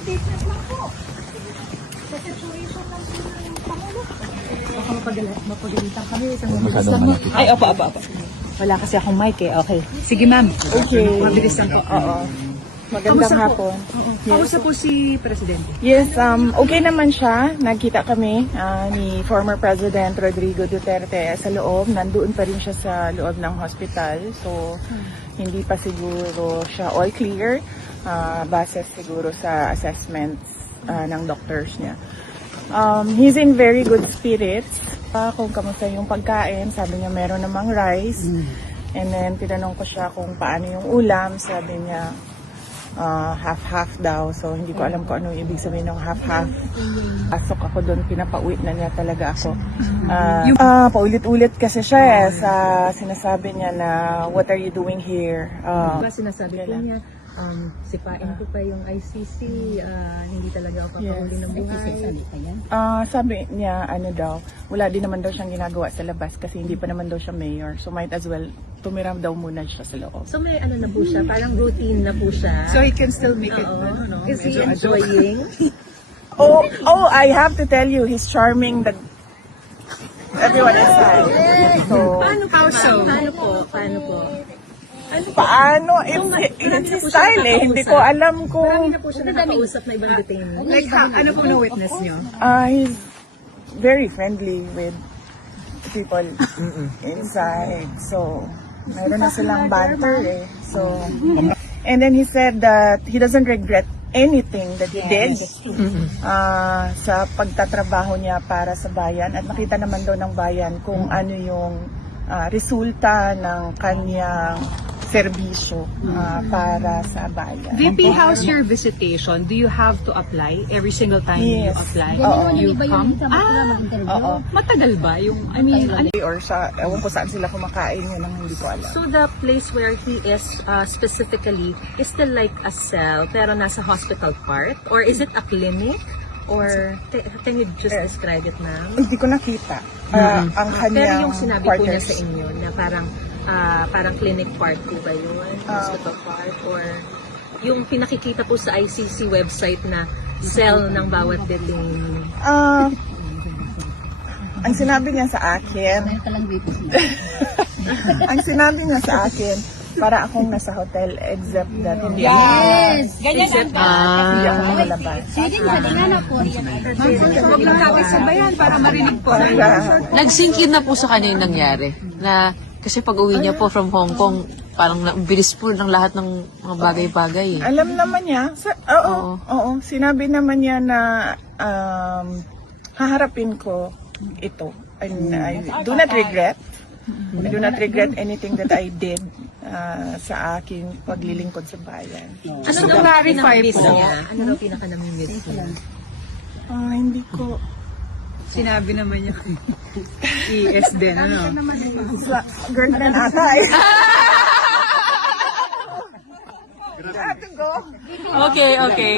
statement lang po. Sa situation lang po ng Pangulo. Baka mapagalitan kami. Masyadong malapit. Ay, opo. Wala kasi akong mic eh. Okay. Sige ma'am. Okay. Mabilis lang po. Oo. Magandang hapon. Kamusta po si Presidente? Yes, okay naman siya. Nagkita kami ni former President Rodrigo Duterte sa loob. Nandoon pa rin siya sa loob ng hospital. So, hindi pa siguro siya all clear. Base siguro sa assessments ng doctors niya. He's in very good spirits. Kung kamusta yung pagkain, sabi niya meron namang rice. And then, tinanong ko siya kung paano yung ulam. Sabi niya, half-half daw. So, hindi ko alam kung ano yung ibig sabihin ng half-half. Pasok ako doon, pinapauwi na niya talaga ako. Paulit-ulit kasi siya sa sinasabi niya na, what are you doing here? Diba sinasabi po niya, sipain ko pa yung ICC, hindi talaga ako papahuli ng buhay. Sabi niya, ano daw, wala din naman daw siyang ginagawa sa labas kasi hindi pa naman daw siya mayor. So, might as well tumiram daw muna siya sa loob. So may ano na po siya, parang routine na po siya. So he can still make it, Is he enjoying? Oh, I have to tell you, he's charming everyone inside. So, Paano po? paano? It's his style eh. Hindi ko alam Marami kung na po siya nakakausap na ibang detainee. like ano po na witness nyo? he's very friendly with people inside. So, meron na silang banter eh. So, and then he said that he doesn't regret anything that he did sa pagtatrabaho niya para sa bayan at nakita naman daw ng bayan kung ano yung resulta ng kanyang serbisyo para sa bayan. VP, how's your visitation? Do you have to apply every single time you Yes. apply? Oo. You come? Oo. Matagal ba? Yung, I mean, ano? Or sa, ewan ko saan sila kumakain, yun ang hindi ko alam. So the place where he is specifically is still like a cell pero nasa hospital part? Or is it a clinic? Or can you just describe it ma'am? Hindi ko nakita. Ang Pero kanyang yung sinabi po niya quarters. sa inyo na parang clinic part po ba yun? Hospital part? Or yung pinakikita po sa ICC website na cell ng bawat detainee? Ang sinabi niya sa akin, ang sinabi niya sa akin, para akong nasa hotel except that hindi ako nakalabas. Huwag lang natin sabayan para marinig po. Nag-sink in na po sa kanya yung nangyari. Na, kasi pag uwi niya po from Hong Kong, parang bilis po ng lahat ng mga bagay-bagay eh. Alam naman niya, oo, sinabi naman niya na haharapin ko ito. And I do not regret. I do not regret anything that I did sa aking paglilingkod sa bayan. Ano daw pinaka-miss niya? Ano daw pinaka-namimiss niya? Hindi ko. Sinabi naman yung ES din, ano? Girlfriend ata eh. I have to go. Okay, okay.